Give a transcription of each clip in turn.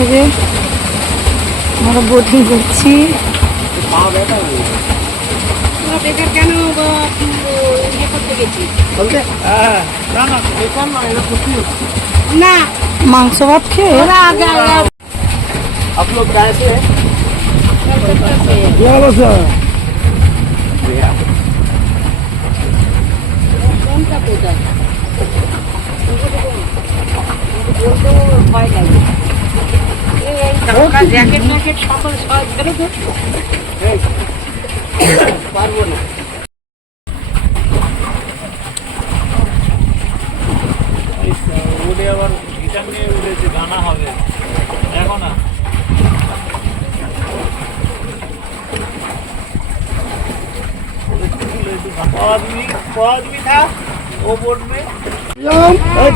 এই যে আমরা বোটিং করছি। না মাংস ভাত খেয়ে आप लोग कहाँ से हैं? জ্যাকেট ম্যাকেট সকল সব ফেলে তো पारबो ना উড়ে আবার গিটার নিয়ে উড়েছে, গানা হবে দেখো না। आदमी था वो बोट में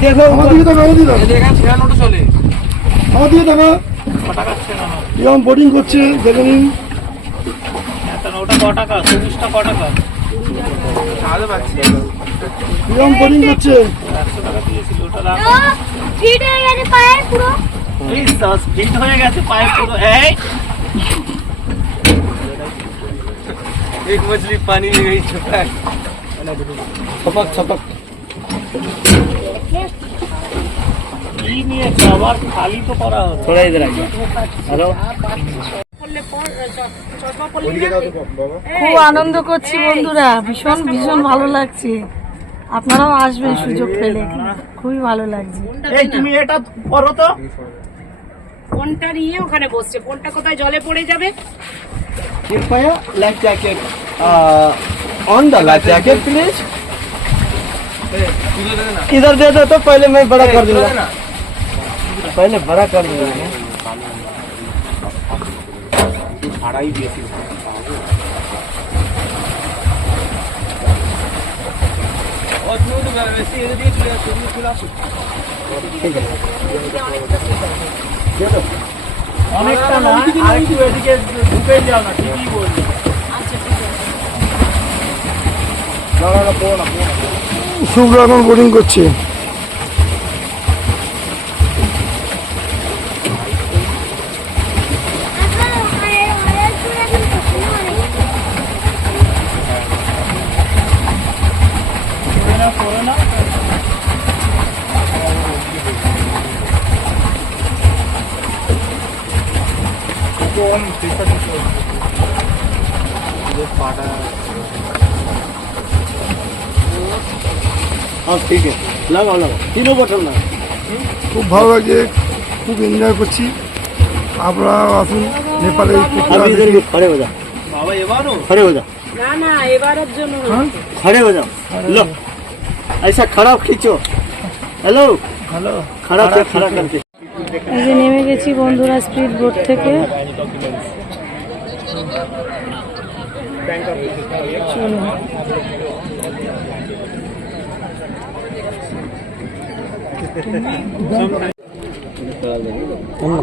देखो चले বোটিং করছে দেখে নিন। ওটা ক টাকা, সবুজটা ক টাকা? বোটিং করছে 100 টাকা দিয়েছিল, ওটা রাখো। ফিট হয়ে গেছে পায়ে পুরো ফিট হয়ে গেছে পায়ে পুরো। এই एक मछली पानी में गई छपक छपक কি নিয়ে খাবার খালি তো করা হবে। थोड़ा इधर आ गया। हेलो খুব আনন্দ করছি বন্ধুরা, ভীষণ ভীষণ ভালো লাগছে। আপনারাও আসবেন সুযোগ পেলে, খুবই ভালো লাগছে। এই তুমি এটা করো তো। ফোনটা নিয়ে ওখানে বসছে, ফোনটা কোথায় জলে পড়ে যাবে। कृपया life jacket on the life jacket please. इधर दे दो तो पहले मैं बड़ा कर दूंगा, पहले बड़ा कर दूंगा। অনেকটা না, আরেকটু এদিকে ঢুকে যাও না, ঠিকই বলছো। শুভ্র এখন বোটিং করছে। করো না हाँ ठीक है, लगाओ लगाओ तीनों बटन ना। খুব ভালো লাগছে, খুব এনজয় করছি। আপনারা আসুন নেপালে। अभी इधर भी खड़े हो जाओ, বাবা, এবারও खड़े हो जाओ, না না এবারের জন্য खड़े हो जाओ। लो ऐसा खड़ा खींचो। हेलो হ্যালো खड़ा से खड़ा करके। এই যে নেমে গেছি বন্ধুরা স্পিড বোট থেকে। চলো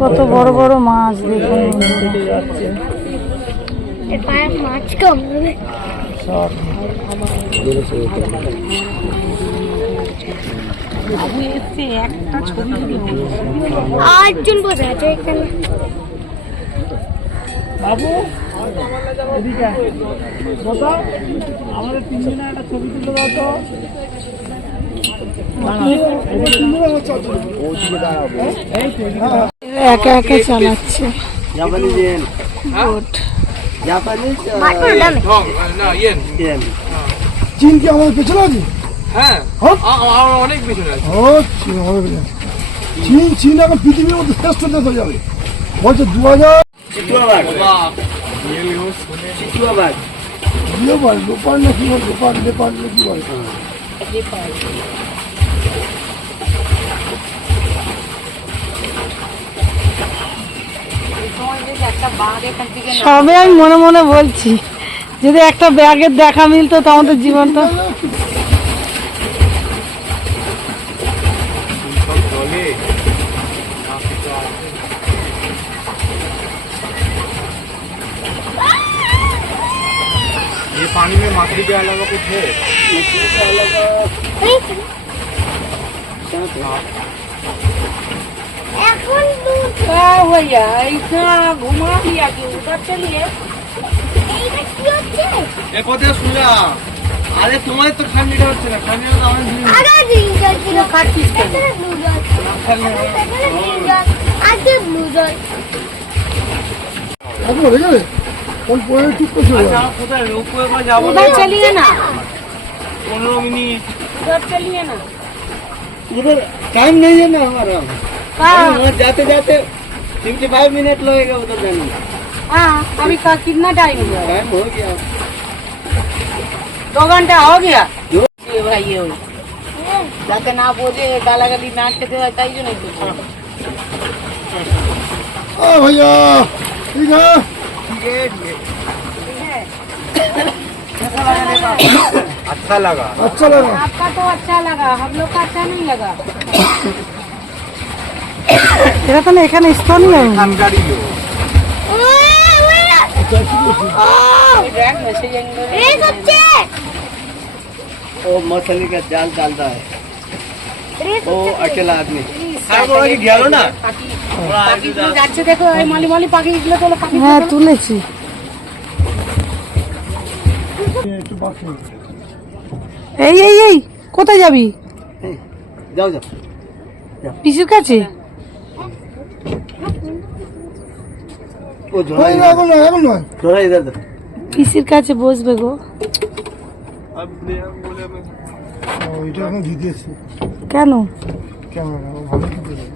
কত বড় বড় মাছ দেখুন। পায়ে মাছ কম একটা ছবি আটজন বসে আছে এখানে। বাবু এদিকে বাবা, আমাদের তিনজনে একটা ছবি তুলে দাও তো। একা একা চালাচ্ছে Japanese yen, boat. Japanese yen. চীন কি আমাদের পেছনে আছে? হ্যাঁ অনেক পিছনে আছে। ও চীন আমাদের পেছনে। চীন এখন পৃথিবীর মধ্যে শ্রেষ্ঠ দেশ হয়ে যাবে বলছে 2000। চিতুয়াবাগ চিতুয়াবাগ নেপাল নেপাল না কি বলে, নেপাল নেপাল না কি বলে। সবে আমি মনে মনে বলছি, যদি একটা ব্যাগের দেখা মিলতো তো আমাদের জীবনটা। ये पानी में मछली के अलावा कुछ है? मछली के अलावा এখন भैया ऐसा घुमा लिया कि उधर चलिए। এ কথা শুনলা আরে তোমার তো ঠান্ডিটা হচ্ছে না ঠান্ডিটা তো আমার এখন রেখে কোন পরে ঠিক করছে কোথায় উপরে করে যাবো उधर चलिए ना, 15 मिनट उधर चलिए ना। उधर टाइम नहीं है ना हमारा हाँ वहाँ जाते जाते 55 मिनट लगेगा उधर जाने में हाँ, अभी का कितना टाइम हुआ? टाइम हो गया 2 घंटा हो गया। जो? ये भाई ये जाते ना बोले गाला गाली ना खेते ताई जो नहीं कुछ। भैया ठीक है अच्छा लगा अच्छा लगा आपका तो अच्छा लगा, हम लोग का अच्छा नहीं लगा। এরা তো না এখানে স্থানীয়। खानगाड़ी लो वो मछली का जाल डालता है वो अकेला आदमी গেলো না পাখিগুলো যাচ্ছে দেখো, এই মালি মালি পাখিগুলো তোলো, পাখি হ্যাঁ তুলেছি। একটু বাকি এই এই এই কোথায় যাবি? যাও যাও পিসুর কাছে? वो झोला এখন নয় এখন নয় झोला इधर दो পিসির কাছে বসবে গো। এটা এখন দিতেছি কেন? ক্যামেরা ভালো দিতেছে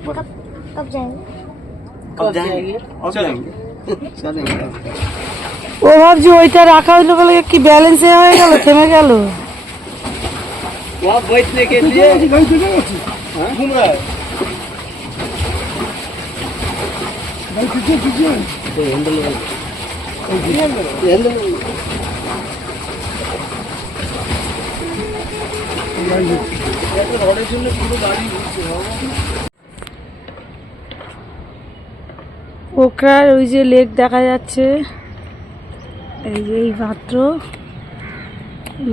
अब जाएंगे अब जाएंगे चलेंगे ও ভাবছি ওইটা রাখা হইলো বলে কি ব্যালেন্স হয়ে গেল, থেমে গেল। वहाँ बैठने के लिए গাড়ি থেকে গেছি घूम रहा है গাড়ি পিছিয়ে পিছিয়ে हैंडल পোখরার ওই যে লেক দেখা যাচ্ছে, এই যে এই মাত্র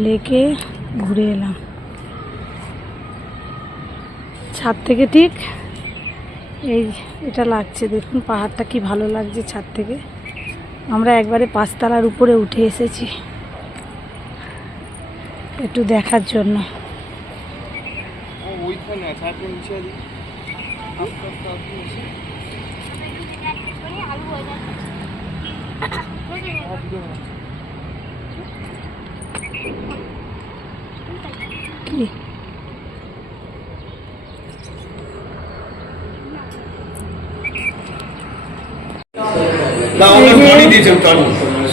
লেকে ঘুরে এলাম ছাদ থেকে। ঠিক এই এটা লাগছে, দেখুন পাহাড়টা কি ভালো লাগছে ছাদ থেকে। আমরা একবারে 5 তলার উপরে উঠে এসেছি একটু দেখার জন্য। কি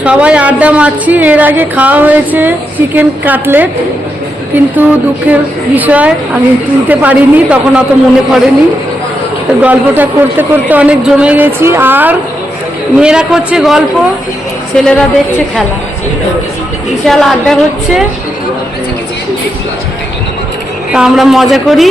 সবাই আড্ডা মারছি। এর আগে খাওয়া হয়েছে চিকেন কাটলেট, কিন্তু দুঃখের বিষয় আমি তুলতে পারিনি, তখন অত মনে পড়েনি। তো গল্পটা করতে করতে অনেক জমে গেছি। আর মেয়েরা করছে গল্প, ছেলেরা দেখছে খেলা, বিশাল আড্ডা হচ্ছে। তা আমরা মজা করি।